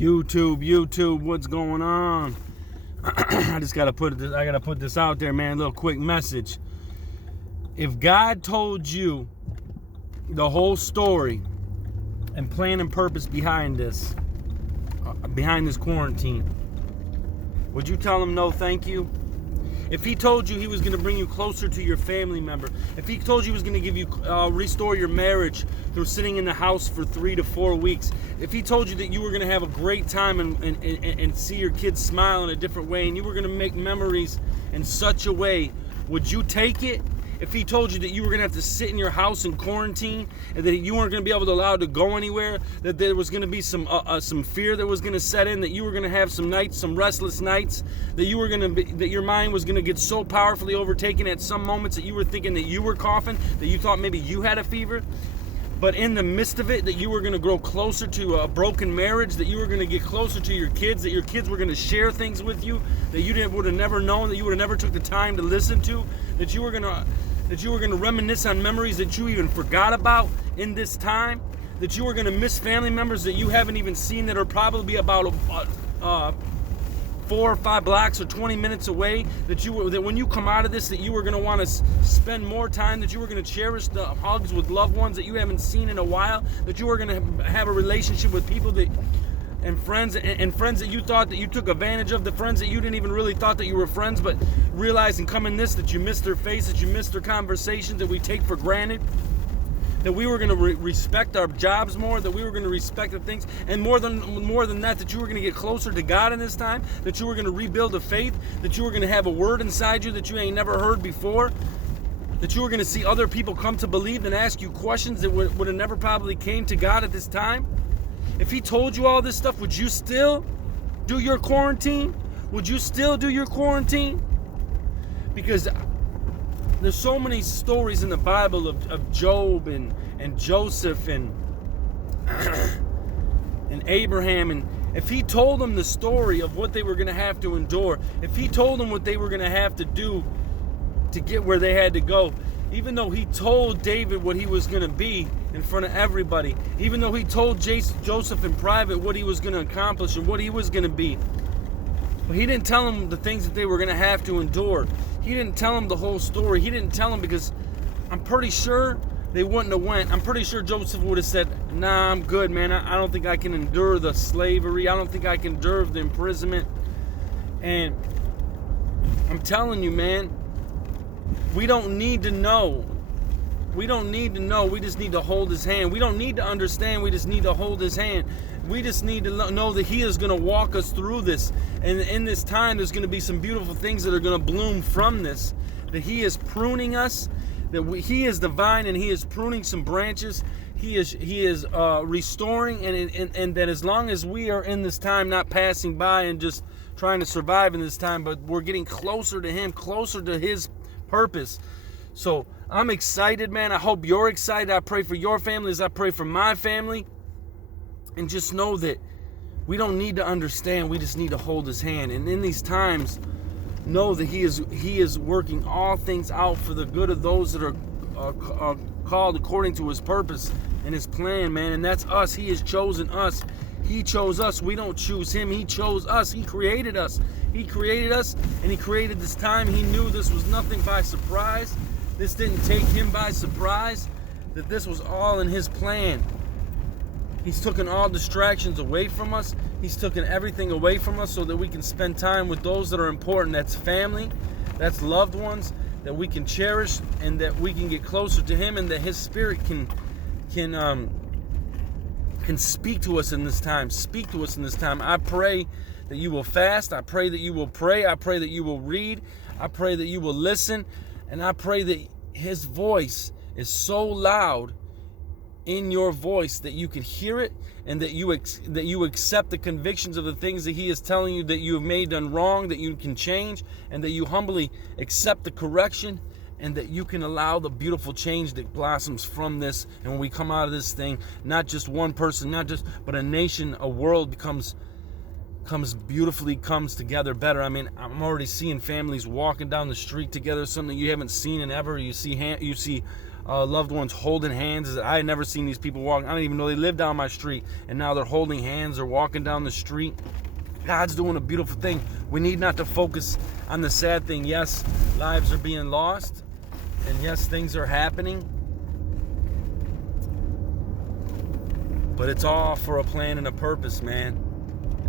YouTube, what's going on? I gotta put this out there, man. A little quick message. If God told you the whole story and plan and purpose behind this quarantine, would you tell him no thank you? If he told you he was going to bring you closer to your family member, if he told you he was going to give you restore your marriage through sitting in the house for 3 to 4 weeks, if he told you that you were going to have a great time and see your kids smile in a different way, and you were going to make memories in such a way, would you take it? If he told you that you were going to have to sit in your house in quarantine and that you weren't going to be able to allow to go anywhere, that there was going to be some fear that was going to set in, that you were going to have some nights, some restless nights, that your mind was going to get so powerfully overtaken at some moments that you were thinking that you were coughing, that you thought maybe you had a fever. But in the midst of it, that you were going to grow closer to a broken marriage, that you were going to get closer to your kids, that your kids were going to share things with you that you would have never known, that you would have never took the time to listen to, that you were going to reminisce on memories that you even forgot about in this time, that you were going to miss family members that you haven't even seen that are probably about 4 or 5 blocks or 20 minutes away, that when you come out of this, that you were going to want to spend more time, that you were going to cherish the hugs with loved ones that you haven't seen in a while, that you were going to have a relationship with people and friends that you thought that you took advantage of, the friends that you didn't even really thought that you were friends, but realizing coming this that you missed their face, that you missed their conversations that we take for granted, that we were going to respect our jobs more, that we were going to respect the things, and more than that, that you were going to get closer to God in this time, that you were going to rebuild a faith, that you were going to have a word inside you that you ain't never heard before, that you were going to see other people come to believe and ask you questions that would have never probably came to God at this time. If he told you all this stuff, would you still do your quarantine? Would you still do your quarantine? Because there's so many stories in the Bible of Job and Joseph and Abraham. And if he told them the story of what they were going to have to endure, if he told them what they were going to have to do to get where they had to go, even though he told David what he was going to be in front of everybody, even though he told Joseph in private what he was going to accomplish and what he was going to be, but he didn't tell them the things that they were going to have to endure. He didn't tell them the whole story. He didn't tell them because I'm pretty sure they wouldn't have went. I'm pretty sure Joseph would have said, nah, I'm good, man. I don't think I can endure the slavery. I don't think I can endure the imprisonment. And I'm telling you, man, we don't need to know. We don't need to know. We just need to hold his hand. We don't need to understand. We just need to hold his hand. We just need to know that he is going to walk us through this. And in this time, there's going to be some beautiful things that are going to bloom from this. That he is pruning us. That he is the vine and he is pruning some branches. He is restoring. And that as long as we are in this time, not passing by and just trying to survive in this time, but we're getting closer to him, closer to his purpose. So I'm excited, man. I hope you're excited. I pray for your family as I pray for my family. And just know that we don't need to understand. We just need to hold his hand. And in these times, know that he is working all things out for the good of those that are called according to his purpose and his plan, man. And that's us. He has chosen us. He chose us. We don't choose him. He chose us. He created us. He created us, and he created this time. He knew this was nothing by surprise. This didn't take him by surprise, that this was all in his plan. He's taken all distractions away from us. He's taken everything away from us so that we can spend time with those that are important. That's family, that's loved ones that we can cherish, and that we can get closer to him, and that his spirit can speak to us in this time. Speak to us in this time. I pray that you will fast. I pray that you will pray. I pray that you will read. I pray that you will listen. And I pray that his voice is so loud in your voice that you can hear it, and that you accept the convictions of the things that he is telling you that you have done wrong, that you can change, and that you humbly accept the correction, and that you can allow the beautiful change that blossoms from this. And when we come out of this thing, not just one person, but a nation, a world comes together better. I mean, I'm already seeing families walking down the street together, something you haven't seen in ever. You see loved ones holding hands. I had never seen these people walk. I didn't even know they lived down my street, and now they're holding hands or walking down the street. God's doing a beautiful thing. We need not to focus on the sad thing. Yes, lives are being lost, and yes, things are happening, but it's all for a plan and a purpose, man.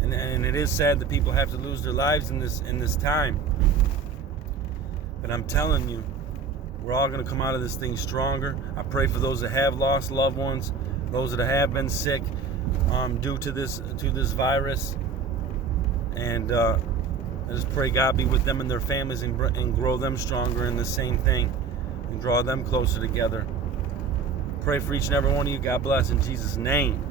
And it is sad that people have to lose their lives in this time. But I'm telling you, we're all going to come out of this thing stronger. I pray for those that have lost loved ones, those that have been sick due to this virus. And I just pray God be with them and their families and grow them stronger in the same thing and draw them closer together. Pray for each and every one of you. God bless in Jesus' name.